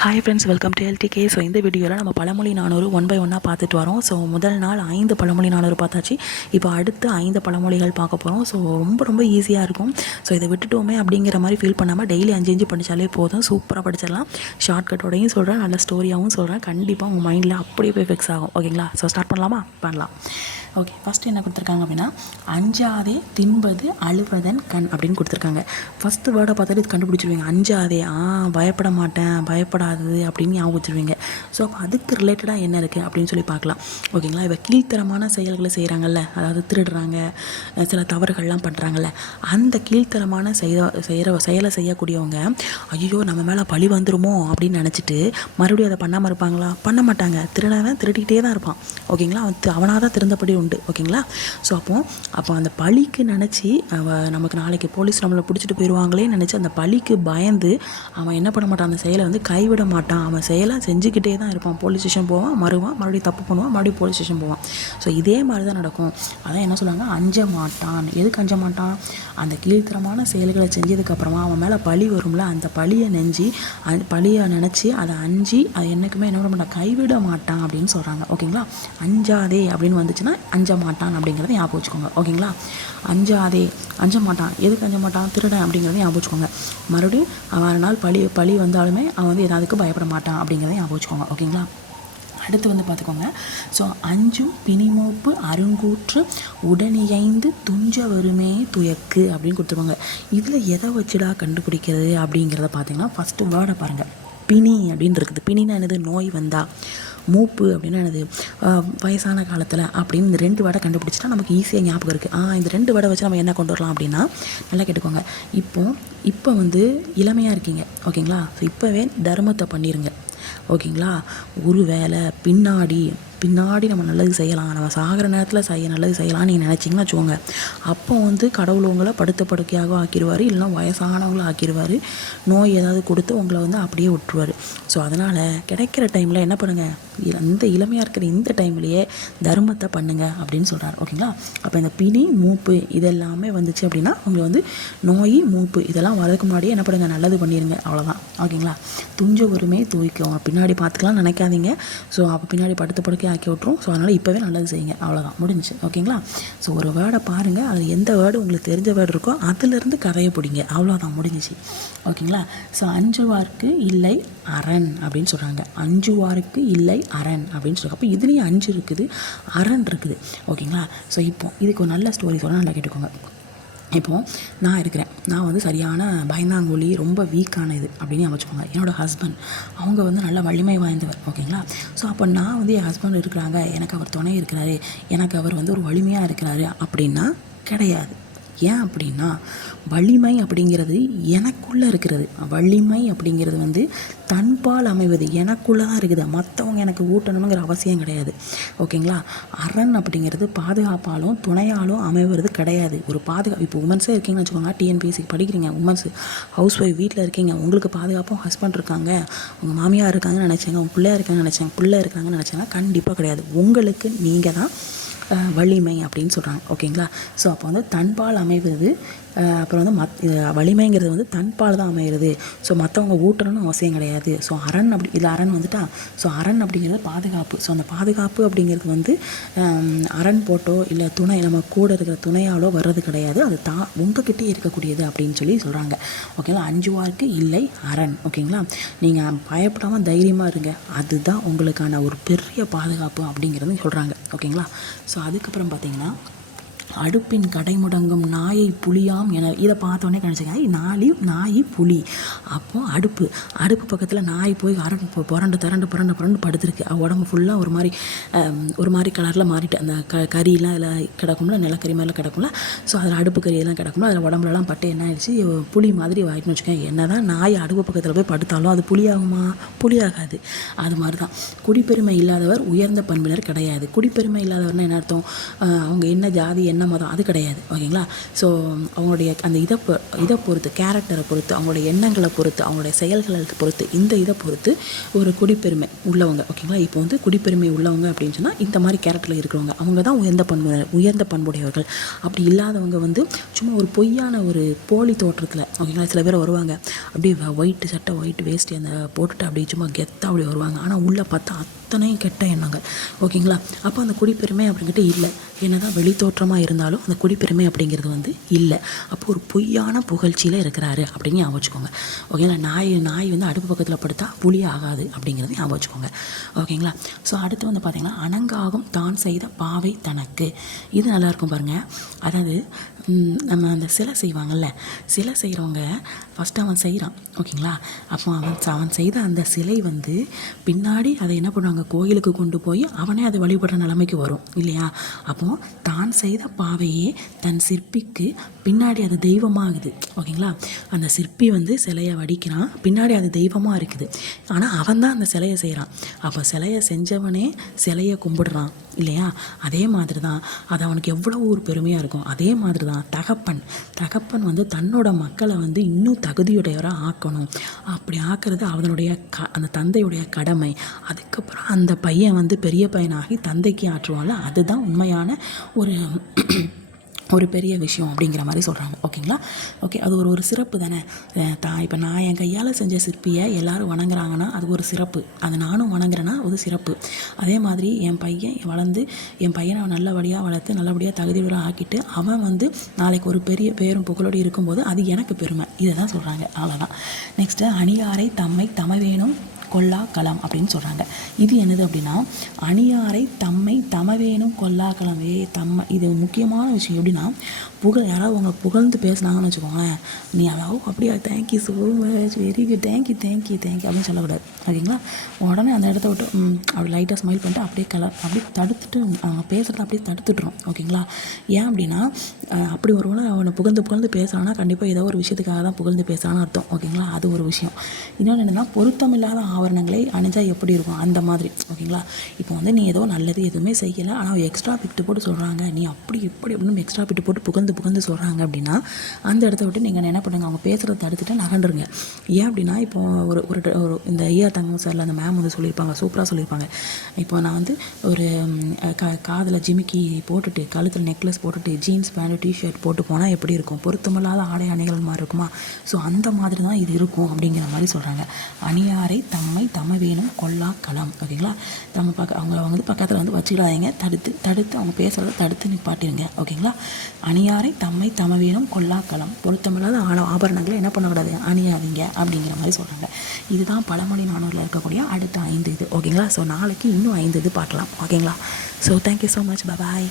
Hi friends, welcome to LDK. So இந்த வீடியோவில் நம்ம பழமொழி 400 ஒன் பை ஒன்னாக பார்த்துட்டு வரோம். ஸோ முதல் நாள் 5 பழமொழி 400 பார்த்தாச்சு. இப்போ அடுத்து 5 பழமொழிகள் பார்க்க போகிறோம். ஸோ ரொம்ப ஈஸியாக இருக்கும். ஸோ இதை விட்டுட்டோமே அப்படிங்கிற மாதிரி ஃபீல் பண்ணாமல் டெய்லி 5 படித்தாலே போதும், சூப்பராக படிச்சிடலாம். ஷார்ட்கட்டோடையும் சொல்கிறேன், நல்ல ஸ்டோரியாகவும் சொல்கிறேன். கண்டிப்பாக உங்கள் மைண்டில் அப்படியே போய் ஃபிக்ஸ் ஆகும். ஓகேங்களா? ஸோ ஸ்டார்ட் பண்ணலாமா? பண்ணலாம். ஓகே, ஃபஸ்ட்டு என்ன கொடுத்துருக்காங்க அப்படின்னா, அஞ்சாதே தின்பது அழுவதன் கண் அப்படின்னு கொடுத்துருக்காங்க. ஃபஸ்ட்டு வேர்டை பார்த்தாலே இது கண்டுபிடிச்சிருவீங்க. அஞ்சாதே, பயப்பட மாட்டேன், பயப்படாது அப்படின்னு ஞாபகம் வச்சுருவீங்க. ஸோ அப்போ அதுக்கு ரிலேட்டடாக என்ன இருக்குது அப்படின்னு சொல்லி பார்க்கலாம். ஓகேங்களா? இப்போ கீழ்த்தரமான செயல்களை செய்கிறாங்கல்ல, அதாவது திருடுறாங்க, சில தவறுகள்லாம் பண்ணுறாங்கல்ல, அந்த கீழ்த்தரமான செயலை செய்யக்கூடியவங்க ஐயோ நம்ம மேலே பழி வந்துருமோ அப்படின்னு நினச்சிட்டு மறுபடியும் அதை பண்ணாமல் இருப்பாங்களா? பண்ண மாட்டாங்க. திருடவன் திருடிக்கிட்டே தான் இருப்பான். ஓகேங்களா? அவனாக தான் திருந்தபடி உண்டு. ஓகேங்களா? ஸோ அப்போ அந்த பழிக்கு நினச்சி நமக்கு நாளைக்கு போலீஸ் நம்மளை பிடிச்சிட்டு போயிடுவாங்களே நினச்சி அந்த பழிக்கு பயந்து அவன் என்ன பண்ண மாட்டான், அந்த செயலை வந்து கைவிட மாட்டான். அவன் செயலை செஞ்சுக்கிட்டே தான் இருப்பான். போலீஸ் ஸ்டேஷன் போவான், மறுபடியும் தப்பு பண்ணுவான், மறுபடியும் போலீஸ் ஸ்டேஷன் போவான். ஸோ இதே மாதிரி தான் நடக்கும். அதான் என்ன சொல்லுவாங்க, அஞ்ச மாட்டான். எதுக்கு அஞ்ச மாட்டான்? அந்த கீழ்த்தரமான செயல்களை செஞ்சதுக்கப்புறமா அவன் மேலே பழி வரும்ல, அந்த பழியை நினச்சி அதை அஞ்சு அது என்றைக்குமே என்ன பண்ண மாட்டான், கைவிட மாட்டான் அப்படின்னு சொல்கிறாங்க. ஓகேங்களா? அஞ்சாதே அப்படின்னு வந்துச்சுன்னா அஞ்ச மாட்டான் அப்படிங்கிறத ஞாபகம் வச்சுக்கோங்க. ஓகேங்களா? அஞ்சாதே, அஞ்ச மாட்டான். எதுக்கு அஞ்ச மாட்டான்? திருடன் அப்படிங்கிறத ஞாபகம் வச்சுக்கோங்க. மறுபடியும் அவன் நாள் பழி வந்தாலுமே அவன் வந்து எதாவதுக்கு பயப்பட மாட்டான் அப்படிங்கிறத ஞாபகம் வச்சுக்கோங்க. ஓகேங்களா? அடுத்து வந்து பார்த்துக்கோங்க. ஸோ அஞ்சும் பிணிமூப்பு அருங்கூற்று உடனியைந்து துஞ்ச வருமே துயக்கு அப்படின்னு கொடுத்துருவாங்க. இதில் எதை வச்சுடா கண்டுபிடிக்கிறது அப்படிங்கிறத பார்த்தீங்கன்னா, ஃபஸ்ட்டு வேர்டை பாருங்கள். பிணி அப்படின்னு இருக்குது. பிணின்னா என்னது? நோய் வந்தா. மூப்பு அப்படின்னா என்னது? வயசான காலத்தில் அப்படின்னு. இந்த 2 வேர்டை கண்டுபிடிச்சிட்டா நமக்கு ஈஸியாக ஞாபகம் இருக்குது. இந்த 2 வேர்டை வச்சு நம்ம என்ன கொண்டு வரலாம் அப்படின்னா, நல்லா கேட்டுக்கோங்க. இப்போ வந்து இளமையாக இருக்கீங்க. ஓகேங்களா? ஸோ இப்போவே தர்மத்தை பண்ணிடுங்க. ஓகேங்களா? ஒரு வேளை பின்னாடி நம்ம நல்லது செய்யலாம், நம்ம சாகிற நேரத்தில் நல்லது செய்யலாம்னு நீங்கள் நினச்சிங்கன்னா வச்சுக்கோங்க, அப்போ வந்து கடவுள் உங்களை படுத்த படுக்கையாக ஆக்கிடுவார், இல்லைனா வயசானவங்களை ஆக்கிடுவார், நோய் ஏதாவது கொடுத்து உங்களை வந்து அப்படியே விட்டுருவார். ஸோ அதனால் கிடைக்கிற டைமில் என்ன பண்ணுங்கள், அந்த இளமையாக இருக்கிற இந்த டைம்லேயே தர்மத்தை பண்ணுங்கள் அப்படின்னு சொல்கிறார். ஓகேங்களா? அப்போ இந்த பிணி மூப்பு இதெல்லாமே வந்துச்சு அப்படின்னா உங்களை வந்து நோய் மூப்பு இதெல்லாம் வரதுக்கு முன்னாடியே என்ன பண்ணுங்கள், நல்லது பண்ணிடுங்க. அவ்வளோதான். ஓகேங்களா? துஞ்ச உரிமையை தூக்கிக்கும். பின்னாடி பார்த்துக்கலாம் நினைக்காதீங்க. ஸோ அப்போ பின்னாடி படுத்த படுக்கை ஆக்கி விட்ரும். ஸோ அதனால் இப்போவே நல்லது செய்யுங்க. அவ்வளோதான், முடிஞ்சிச்சு. ஓகேங்களா? ஸோ ஒரு வேர்டை பாருங்கள், அது எந்த வேர்டு உங்களுக்கு தெரிஞ்ச வேர்டு இருக்கோ அதிலிருந்து கதையை பிடிங்க. அவ்வளோதான், முடிஞ்சிச்சு. ஓகேங்களா? ஸோ அஞ்சுவார்க்கு இல்லை அரண் அப்படின்னு சொல்கிறாங்க. அஞ்சுவார்க்கு இல்லை அரண் அப்படின்னு சொல்கிறாங்க. அப்போ இதுலேயும் 5 இருக்குது, அரண் இருக்குது. ஓகேங்களா? ஸோ இப்போ இதுக்கு ஒரு நல்ல ஸ்டோரி சொல்ல நல்லா கேட்டுக்கோங்க. இப்போது நான் வந்து சரியான பயந்தாங்கோலி, ரொம்ப வீக்கான இது அப்படின்னு வச்சுக்கோங்க. என்னோடய ஹஸ்பண்ட் அவங்க வந்து நல்லா வலிமை வாய்ந்தவர். ஓகேங்களா? ஸோ அப்போ நான் வந்து என் ஹஸ்பண்ட் இருக்கிறாங்க, எனக்கு அவர் துணை இருக்கிறாரு, எனக்கு அவர் வந்து ஒரு வலிமையாக இருக்கிறாரு அப்படின்னா கிடையாது. ஏன் அப்படின்னா, வலிமை அப்படிங்கிறது எனக்குள்ளே இருக்கிறது. வலிமை அப்படிங்கிறது வந்து தன்பால் அமைவது எனக்குள்ளே தான் இருக்குது. மற்றவங்க எனக்கு ஊட்டணுங்கிற அவசியம் கிடையாது. ஓகேங்களா? அரண் அப்படிங்கிறது பாதுகாப்பாலும் துணையாலும் அமைவது கிடையாது. ஒரு இப்போ உமன்ஸே இருக்கீங்கன்னு வச்சுக்கோங்க, டிஎன்பிஎஸ்சிக்கு படிக்கிறீங்க, உமன்ஸ் ஹவுஸ் ஒய்ஃப் வீட்டில் இருக்கீங்க, உங்களுக்கு பாதுகாப்பும் ஹஸ்பண்ட் இருக்காங்க, உங்கள் மாமியார் இருக்காங்கன்னு நினச்சாங்க, உங்கள் பிள்ளையா இருக்காங்கன்னு நினச்சாங்க, பிள்ளை இருக்காங்கன்னு நினச்சாங்க, கண்டிப்பாக கிடையாது. உங்களுக்கு நீங்கள் தான் வலிமை அப்படின்னு சொல்கிறாங்க. ஓகேங்களா? ஸோ அப்போ வந்து தன்பால் அமைவது, அப்புறம் வந்து வலிமைங்கிறது வந்து தன்பால் தான் அமைகிறது. ஸோ மற்றவங்க ஊட்டணும்னு அவசியம் கிடையாது. ஸோ அரண் இதில் அரண் வந்துட்டா. ஸோ அரண் அப்படிங்கிறது பாதுகாப்பு. ஸோ அந்த பாதுகாப்பு அப்படிங்கிறது வந்து அரண் போட்டோ இல்லை துணை நம்ம கூட இருக்கிற துணையாலோ வர்றது கிடையாது. அது உங்ககிட்டே இருக்கக்கூடியது அப்படின்னு சொல்லி சொல்கிறாங்க. ஓகேங்களா? அஞ்சுவார்க்கு இல்லை அரண். ஓகேங்களா? நீங்கள் பயப்படாமல் தைரியமாக இருங்க, அதுதான் உங்களுக்கான ஒரு பெரிய பாதுகாப்பு அப்படிங்கிறது சொல்கிறாங்க. ஓகேங்களா? ஸோ அதுக்கப்புறம் பார்த்தீங்கன்னா, அடுப்பின் கடை முடங்கும் நாயை புலியாம் என. இதை பார்த்தோன்னே கணிச்சிங்க, நாய் புலி. அப்போது அடுப்பு பக்கத்தில் நாய் போய் புரண்டு படுத்துருக்கு. உடம்பு ஃபுல்லாக ஒரு மாதிரி கலரில் மாறிட்டு, அந்த கறியெலாம் அதில் கிடக்கும்ல, நிலக்கரி மேலே கிடக்கும்ல. ஸோ அதில் அடுப்பு கறியெல்லாம் கிடக்கும்ல, அதில் உடம்புலலாம் பட்டு என்ன ஆயிடுச்சு, புலி மாதிரி ஆகிட்டுன்னு வச்சுக்கோங்க. என்ன தான் நாய் அடுப்பு பக்கத்தில் போய் படுத்தாலும் அது புலியாகுமா? புலியாகாது. அது மாதிரி தான் குடிப்பெருமை இல்லாதவர் உயர்ந்த பண்பினர் கிடையாது. குடிப்பெருமை இல்லாதவர்னா என்ன அர்த்தம்? அவங்க என்ன ஜாதி என்ன நம்ம தான், அது கிடையாது. ஓகேங்களா? ஸோ அவங்களுடைய அந்த இதை பொறுத்து, கேரக்டரை பொறுத்து, அவங்களுடைய எண்ணங்களை பொறுத்து, அவங்களுடைய செயல்களை பொறுத்து, இந்த இதை பொறுத்து ஒரு குடிப்பெருமை உள்ளவங்க. ஓகேங்களா? இப்போ வந்து குடிப்பெருமை உள்ளவங்க அப்படின்னு சொன்னால் இந்த மாதிரி கேரக்டரில் இருக்கிறவங்க அவங்க தான் உயர்ந்த பண்புடையவர்கள். அப்படி இல்லாதவங்க வந்து சும்மா ஒரு பொய்யான ஒரு போலி தோற்றத்தில், ஓகேங்களா, சில பேர் வருவாங்க அப்படியே ஒயிட் சட்டை ஒயிட் வேஸ்ட்டு அந்த போட்டுட்டு அப்படியே சும்மா கெத்தாக அப்படி வருவாங்க. ஆனால் உள்ளே பார்த்தா அத்தனையும் கெட்ட எண்ணங்க. ஓகேங்களா? அப்போ அந்த குடிப்பெருமை அப்படிங்கிட்டு இல்லை. என்ன தான் வெளித்தோற்றமாக இருந்தாலும் அந்த குடிப்பெருமை அப்படிங்கிறது வந்து இல்லை. அப்போ ஒரு பொய்யான புகழ்ச்சியில் இருக்கிறாரு அப்படின்னு ஞாபகம் வச்சுக்கோங்க. ஓகேங்களா? நாய் வந்து அடுப்பு பக்கத்தில் படுத்தா புளி ஆகாது அப்படிங்கிறது ஞாபகம் வச்சுக்கோங்க. ஓகேங்களா? ஸோ அடுத்து வந்து பார்த்திங்கன்னா, அணங்காகும் தான் செய்த பாவை தனக்கு. இது நல்லாயிருக்கும் பாருங்கள். அதாவது நம்ம அந்த சிலை செய்வாங்கள்ல, சிலை செய்கிறவங்க ஃபஸ்ட்டு அவன் செய்கிறான். ஓகேங்களா? அப்போ அவன் செய்த அந்த சிலை வந்து பின்னாடி அதை என்ன பண்ணுவாங்க, கோயிலுக்கு கொண்டு போய் அவனே அதை வழிபடுற நிலைமைக்கு வரும் இல்லையா? அப்போது தான் செய்த பாவையே தன் சிற்பிக்கு பின்னாடி அது தெய்வமாகுது. ஓகேங்களா? அந்த சிற்பி வந்து சிலையை வடிக்கிறான், பின்னாடி அது தெய்வமாக இருக்குது. ஆனால் அவன் தான் அந்த சிலையை செய்கிறான். அப்போ சிலையை செஞ்சவனே சிலையை கும்பிடுறான் இல்லையா? அதே மாதிரி தான் அது அவனுக்கு எவ்வளோ ஒரு பெருமையாக இருக்கும். அதே மாதிரி தான் தகப்பன் வந்து தன்னோட மக்களை வந்து இன்னும் தகுதியுடையவராக ஆக்கணும். அப்படி ஆக்கிறது அவனுடைய அந்த தந்தையுடைய கடமை. அதுக்கப்புறம் அந்த பையன் வந்து பெரிய பையனாகி தந்தைக்கு ஆற்றுவான்ல, அதுதான் உண்மையான ஒரு பெரிய விஷயம் அப்படிங்கிற மாதிரி சொல்கிறாங்க. ஓகேங்களா? ஓகே, அது ஒரு சிறப்பு தானே. இப்போ நான் என் கையால் செஞ்ச சிற்பியை எல்லோரும் வணங்குறாங்கன்னா அது ஒரு சிறப்பு. அதை நானும் வணங்குறேன்னா ஒரு சிறப்பு. அதே மாதிரி என் பையனை நல்லபடியாக வளர்த்து நல்லபடியாக தகுதியோடு ஆக்கிட்டு அவன் வந்து நாளைக்கு ஒரு பெரிய பேரும் புகழோடு இருக்கும்போது அது எனக்கு பெருமை. இதை தான் சொல்கிறாங்க. அவ்வளோதான். நெக்ஸ்ட்டு, அணியாரை தம்மை தமவேனும் கொல்லா களம் அப்படின்னு சொல்கிறாங்க. இது என்னது அப்படின்னா, அணியாரை தம்மை தமவேனும் கொல்லா களம். இது முக்கியமான விஷயம். எப்படின்னா, யாராவது உங்களை புகழ்ந்து பேசுனாங்கன்னு வச்சுக்கோங்களேன், நீ அதாவது அப்படியா thank you so much, very good, thank you அப்படின்னு சொல்லக்கூடாது. ஓகேங்களா? உடனே அந்த இடத்த விட்டு அப்படி லைட்டாக ஸ்மைல் பண்ணிட்டு அப்படியே தடுத்துட்டு அவங்க பேசுகிறத அப்படியே தடுத்துட்டுரும். ஓகேங்களா? ஏன் அப்படின்னா, அப்படி ஒருவேளை அவனை புகழ்ந்து பேசுகிறான்னா கண்டிப்பாக ஏதோ ஒரு விஷயத்துக்காக தான் புகழ்ந்து பேசுகிறான்னு அர்த்தம். ஓகேங்களா? அது ஒரு விஷயம். இன்னொன்று என்னென்னா, பொருத்தமில்லாத ஆவரணங்களை அணிஞ்சால் எப்படி இருக்கும் அந்த மாதிரி. ஓகேங்களா? இப்போ வந்து நீ ஏதோ நல்லது எதுவுமே செய்யலை, ஆனால் எக்ஸ்ட்ரா பிட்டு போட்டு சொல்கிறாங்க, நீ அப்படி இப்படி அப்படின்னு எக்ஸ்ட்ரா பிட்டு போட்டு புகழ்ந்து சொல்கிறாங்க அப்படின்னா அந்த இடத்த விட்டு நீங்கள் என்ன பண்ணுங்க, அவங்க பேசுகிறத தடுத்துட்டு நகண்டுருங்க. ஏன் அப்படின்னா, இப்போ ஒரு இந்த ஐயா தங்கம் சாரில் அந்த மேம் வந்து சொல்லியிருப்பாங்க, சூப்பராக சொல்லியிருப்பாங்க. இப்போ நான் வந்து ஒரு காதில் ஜிமிக்கி போட்டுட்டு கழுத்தில் நெக்லஸ் போட்டுட்டு ஜீன்ஸ் பேண்ட் டிஷர்ட் போட்டு போனால் எப்படி இருக்கும், பொருத்தமில்லாத ஆடை அணிகள் மாதிரி இருக்குமா? ஸோ அந்த மாதிரி தான் இது இருக்கும் அப்படிங்கிற மாதிரி சொல்கிறாங்க. அணியாரை தம்மை தமவேனும் கொல்லா களம். ஓகேங்களா? அவங்கள வந்து பக்கத்தில் வந்து வச்சுக்கிடாதீங்க, தடுத்து அவங்க பேசுகிறத தடுத்து நிப்பாட்டிடுங்க. ஓகேங்களா? அணியாரை தம்மை தமவேனும் கொல்லா களம். பொருத்தமில்லாத ஆபரணங்களை என்ன பண்ணக்கூடாது, அணியாதீங்க அப்படிங்கிற மாதிரி சொல்கிறாங்க. இதுதான் பழமொழி நானூறில் இருக்கக்கூடிய அடுத்த 5 இது. ஓகேங்களா? ஸோ நாளைக்கு இன்னும் 5 இது பார்க்கலாம். ஓகேங்களா? So thank you so much. பாய்.